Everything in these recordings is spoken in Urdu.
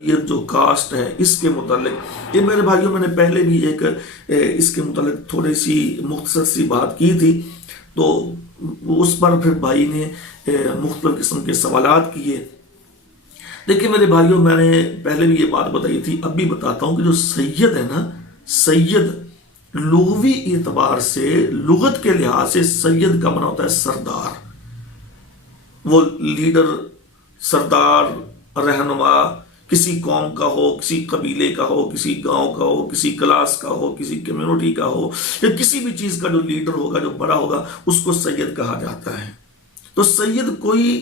یہ جو کاسٹ ہے اس کے متعلق، یہ میرے بھائیوں میں نے پہلے بھی ایک اس کے متعلق تھوڑی سی مختصر سی بات کی تھی، تو اس پر پھر بھائی نے مختلف قسم کے سوالات کیے۔ دیکھیں میرے بھائیوں، میں نے پہلے بھی یہ بات بتائی تھی، اب بھی بتاتا ہوں کہ جو سید ہے نا، سید لغوی اعتبار سے، لغت کے لحاظ سے سید کا معنی ہوتا ہے سردار، وہ لیڈر، سردار، رہنما، کسی قوم کا ہو، کسی قبیلے کا ہو، کسی گاؤں کا ہو، کسی کلاس کا ہو، کسی کمیونٹی کا ہو، یا کسی بھی چیز کا جو لیڈر ہوگا، جو بڑا ہوگا، اس کو سید کہا جاتا ہے۔ تو سید کوئی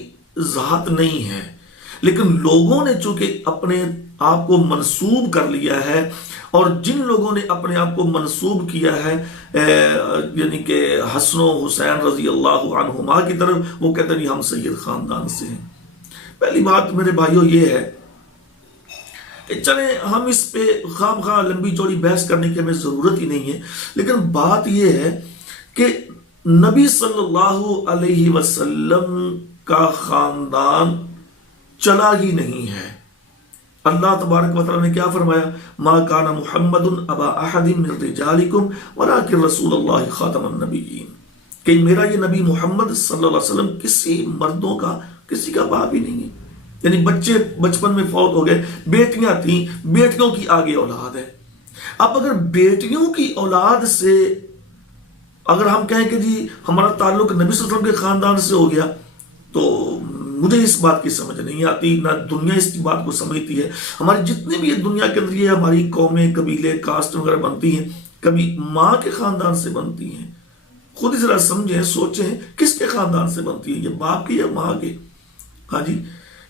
ذات نہیں ہے، لیکن لوگوں نے چونکہ اپنے آپ کو منسوب کر لیا ہے، اور جن لوگوں نے اپنے آپ کو منسوب کیا ہے یعنی کہ حسن و حسین رضی اللہ عنہما کی طرف، وہ کہتے ہیں ہم سید خاندان سے ہیں۔ پہلی بات میرے بھائیوں یہ ہے کہ چلیں ہم اس پہ خام خواہ لمبی چوڑی بحث کرنے کی ہمیں ضرورت ہی نہیں ہے، لیکن بات یہ ہے کہ نبی صلی اللہ علیہ وسلم کا خاندان چلا ہی نہیں ہے۔ اللہ تبارک و تعالیٰ نے کیا فرمایا؟ ما کان محمد ابا احد من رجالکم ولکن رسول اللہ خاتم النبیین، کہ میرا یہ نبی محمد صلی اللہ علیہ وسلم کسی مردوں کا، کسی کا باپ ہی نہیں ہے۔ یعنی بچے بچپن میں فوت ہو گئے، بیٹیاں تھیں، بیٹیوں کی آگے اولاد ہے۔ اب اگر بیٹیوں کی اولاد سے اگر ہم کہیں کہ جی ہمارا تعلق نبی صلی اللہ علیہ وسلم کے خاندان سے ہو گیا، تو مجھے اس بات کی سمجھ نہیں آتی، نہ دنیا اس کی بات کو سمجھتی ہے۔ ہماری جتنی بھی دنیا کے اندر یہ ہماری قومیں، قبیلے، کاسٹ وغیرہ بنتی ہیں، کبھی ماں کے خاندان سے بنتی ہیں۔ خود ہی ذرا سمجھیں، سوچیں کس کے خاندان سے بنتی ہیں، یہ باپ کے یا ماں کے؟ ہاں جی،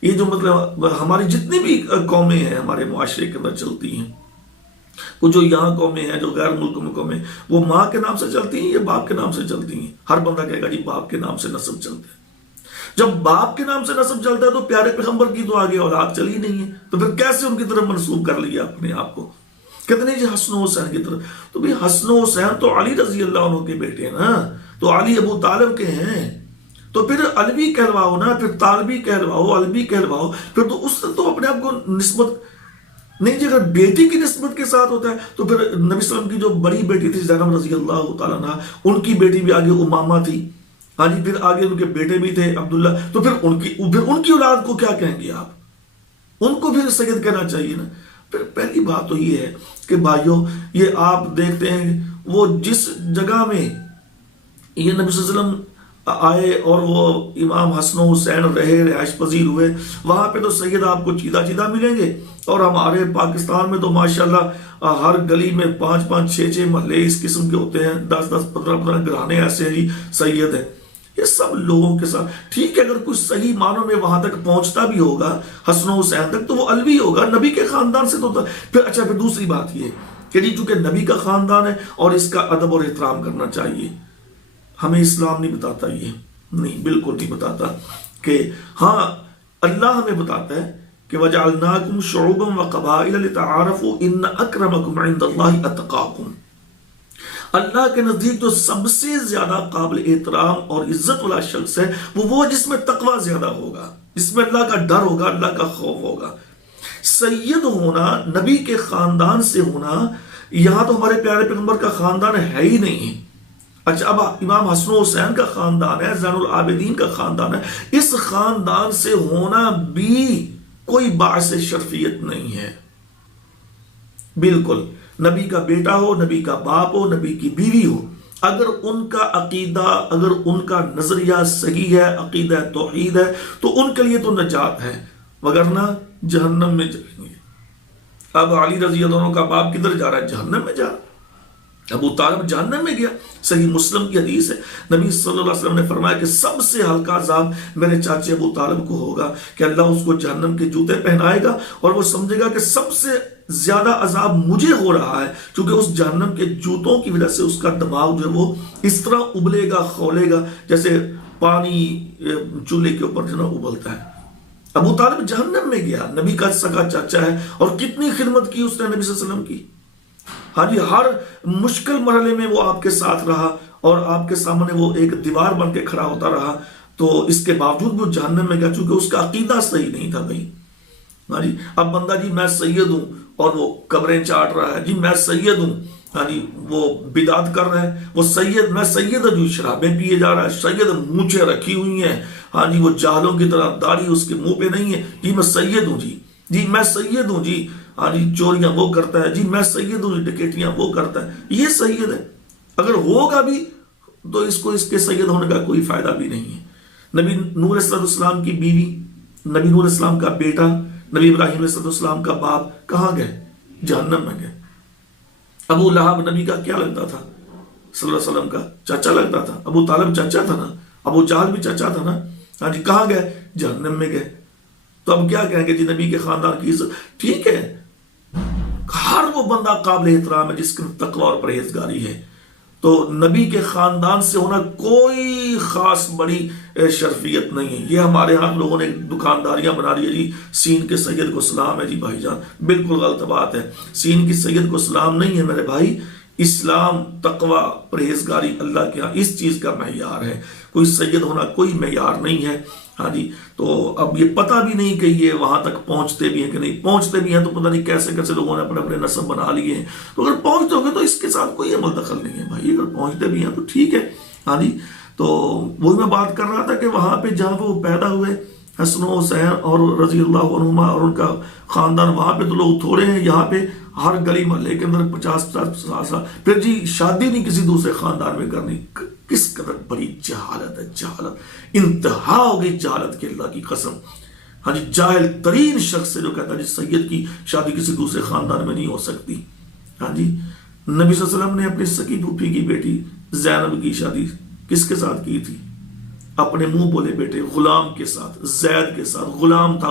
یہ جو مطلب ہماری جتنی بھی قومیں ہیں ہمارے معاشرے کے اندر چلتی ہیں، وہ جو یہاں قومیں ہیں، جو غیر ملکوں میں قومیں، وہ ماں کے نام سے چلتی ہیں یا باپ کے نام سے چلتی ہیں؟ ہر بندہ کہے گا جی باپ کے نام سے نسب چلتے ہیں۔ جب باپ کے نام سے نسب چلتا ہے تو پیارے پیغمبر کی تو آگے اولاد چلی نہیں ہے، تو پھر کیسے ان کی طرف منسوب کر لیا اپنے آپ کو؟ کتنے جی حسن و حسین کی طرف، تو بھی حسن و حسین تو علی رضی اللہ عنہ کے بیٹے ہیں نا، تو علی ابو طالب کے ہیں، تو پھر علوی کہلواؤ نا، پھر طالبی کہلواؤ، علوی کہلواؤ، پھر تو اس سے تو اپنے آپ کو نسبت نہیں جی۔ اگر بیٹی کی نسبت کے ساتھ ہوتا ہے تو پھر نبی صلی اللہ علیہ وسلم کی جو بڑی بیٹی تھی زینب رضی اللہ تعالیٰ عنہ، ان کی بیٹی بھی آگے امامہ تھی، ہاں جی، پھر آگے ان کے بیٹے بھی تھے عبداللہ، تو پھر ان کی اولاد کو کیا کہیں گے آپ؟ ان کو پھر سید کہنا چاہیے نا۔ پھر پہلی بات تو یہ ہے کہ بھائیوں، یہ آپ دیکھتے ہیں وہ جس جگہ میں یہ نبی صلی اللہ علیہ وسلم آئے اور وہ امام حسن و حسین رہے، رہائش پذیر ہوئے، وہاں پہ تو سید آپ کو چیدہ چیدہ ملیں گے، اور ہمارے پاکستان میں تو ماشاءاللہ ہر گلی میں 5 6 محلے اس قسم کے ہوتے ہیں، 10 15 گھرانے ایسے ہیں جی سید ہیں۔ یہ سب لوگوں کے ساتھ ٹھیک ہے، اگر کچھ صحیح معنوں میں وہاں تک پہنچتا بھی ہوگا حسن و حسین تک، تو وہ علوی ہوگا، نبی کے خاندان سے تو ہوتا۔ پھر دوسری بات یہ کہ جی چونکہ نبی کا خاندان ہے اور اس کا ادب اور احترام کرنا چاہیے، ہمیں اسلام نہیں بتاتا، یہ نہیں، بالکل نہیں بتاتا۔ کہ ہاں اللہ ہمیں بتاتا ہے کہ وَجَعَلْنَاكُمْ شُعُوبًا وَقَبَائِلَ لِتَعَارَفُوا إِنَّ أَكْرَمَكُمْ عِنْدَ اللَّهِ أَتْقَاكُمْ۔ اللہ کے نزدیک جو سب سے زیادہ قابل احترام اور عزت والا شخص ہے وہ جس میں تقوی زیادہ ہوگا، جس میں اللہ کا ڈر ہوگا، اللہ کا خوف ہوگا۔ سید ہونا، نبی کے خاندان سے ہونا، یہاں تو ہمارے پیارے پیغمبر کا خاندان ہے ہی نہیں ہے۔ اچھا، اب امام حسن و حسین کا خاندان ہے، زین العابدین کا خاندان ہے، اس خاندان سے ہونا بھی کوئی باعث شرفیت نہیں ہے۔ بالکل، نبی کا بیٹا ہو، نبی کا باپ ہو، نبی کی بیوی ہو، اگر ان کا عقیدہ، اگر ان کا نظریہ صحیح ہے، عقیدہ توحید ہے، تو ان کے لیے تو نجات ہے، وگرنہ جہنم میں جائیں گے۔ اب علی رضی اللہ عنہ کا باپ کدھر جا رہا ہے؟ جہنم میں جا رہا ہے۔ ابو طالب جہنم میں گیا، صحیح مسلم کی حدیث ہے، نبی صلی اللہ علیہ وسلم نے فرمایا کہ سب سے ہلکا عذاب میرے چاچے ابو طالب کو ہوگا، کہ اللہ اس کو جہنم کے جوتے پہنائے گا، اور وہ سمجھے گا کہ سب سے زیادہ عذاب مجھے ہو رہا ہے، کیونکہ اس جہنم کے جوتوں کی وجہ سے اس کا دماغ جو ہے وہ اس طرح ابلے گا، کھولے گا، جیسے پانی چولہے کے اوپر جو ہے ابلتا ہے۔ ابو طالب جہنم میں گیا، نبی کا سگا چاچا ہے، اور کتنی خدمت کی اس نے نبی صلی اللہ علیہ وسلم کی۔ ہاں جی، ہر مشکل مرحلے میں وہ آپ کے ساتھ رہا، اور آپ کے سامنے وہ ایک دیوار بن کے کھڑا ہوتا رہا، تو اس کے باوجود وہ جہنم میں گیا، چونکہ اس کا عقیدہ صحیح نہیں تھا بھائی۔ ہاں جی، اب بندہ جی میں سید ہوں اور وہ قبریں چاٹ رہا ہے، جی میں سید ہوں، ہاں جی وہ بدعت کر رہا ہے، وہ سید میں سید ہوں، جو شرابیں پیے جا رہا ہے، سید مونچھیں رکھی ہوئی ہیں، ہاں جی وہ جاہلوں کی طرح داڑھی اس کے منہ پہ نہیں ہے، جی میں سید ہوں، جی میں سید ہوں، جی ہاں جی چوریاں وہ کرتا ہے، جی میں سید ہوں، ڈکیٹیاں وہ کرتا ہے، یہ سید ہے۔ اگر ہوگا بھی تو اس کے سید ہونے کا کوئی فائدہ بھی نہیں ہے۔ نبی نوح علیہ السلام کی بیوی، نبی نوح علیہ السلام کا بیٹا، نبی ابراہیم علیہ السلام کا باپ کہاں گئے؟ جہنم میں گئے۔ ابو لہب نبی کا کیا لگتا تھا؟ صلی اللہ علیہ وسلم کا چاچا لگتا تھا۔ ابو طالب چاچا تھا نا، ابو جہل بھی چاچا تھا نا، ہاں جی کہاں گئے؟ جہنم میں گئے۔ تو اب کیا کہیں گے جی نبی کے خاندان کی عزت؟ ٹھیک ہے، ہر وہ بندہ قابل احترام ہے جس کے تقوی اور پرہیزگاری ہے، تو نبی کے خاندان سے ہونا کوئی خاص بڑی شرفیت نہیں ہے۔ یہ ہمارے ہاں لوگوں نے دکانداریاں بنا لی ہے، جی سین کے سید کو سلام ہے، جی بھائی جان بالکل غلط بات ہے، سین کی سید کو سلام نہیں ہے میرے بھائی۔ اسلام، تقوی، پرہیزگاری اللہ کے ہاں اس چیز کا معیار ہے، کوئی سید ہونا کوئی معیار نہیں ہے، ہاں جی۔ تو اب یہ پتہ بھی نہیں کہ یہ وہاں تک پہنچتے بھی ہیں کہ نہیں پہنچتے بھی ہیں، تو پتہ نہیں کیسے کیسے لوگوں نے اپنے اپنے نسب بنا لیے ہیں۔ تو اگر پہنچتے ہوں گے تو اس کے ساتھ کوئی عمل دخل نہیں ہے بھائی، اگر پہنچتے بھی ہیں تو ٹھیک ہے، ہاں جی۔ تو وہی میں بات کر رہا تھا کہ وہاں پہ جہاں وہ پیدا ہوئے حسن و حسین اور رضی اللہ عنہما اور ان کا خاندان، وہاں پہ تو لوگ تھوڑے ہیں، یہاں پہ ہر گلی محلے کے اندر 50 سال پھر جی شادی نہیں کسی دوسرے خاندان میں کرنی۔ کس قدر بڑی جہالت ہے، جہالت انتہا ہو گئی جہالت کی، اللہ کی قسم، ہاں جی جاہل ترین شخص سے جو کہتا ہے جی سید کی شادی کسی دوسرے خاندان میں نہیں ہو سکتی، ہاں جی۔ نبی صلی اللہ علیہ وسلم نے اپنی سکی پھوپھی کی بیٹی زینب کی شادی کس کے ساتھ کی تھی؟ اپنے منہ بولے بیٹے غلام کے ساتھ، زید کے ساتھ۔ غلام تھا،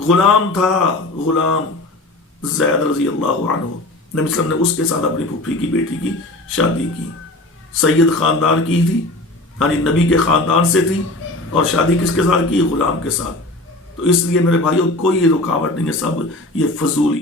غلام تھا، غلام زید رضی اللہ عنہ، نبی صلی اللہ علیہ وسلم نے اس کے ساتھ اپنی پھوپھی کی بیٹی کی شادی کی۔ سید خاندان کی تھی، ہاں جی نبی کے خاندان سے تھی، اور شادی کس کے ساتھ کی؟ غلام کے ساتھ۔ تو اس لیے میرے بھائیوں کوئی رکاوٹ نہیں ہے، سب یہ فضول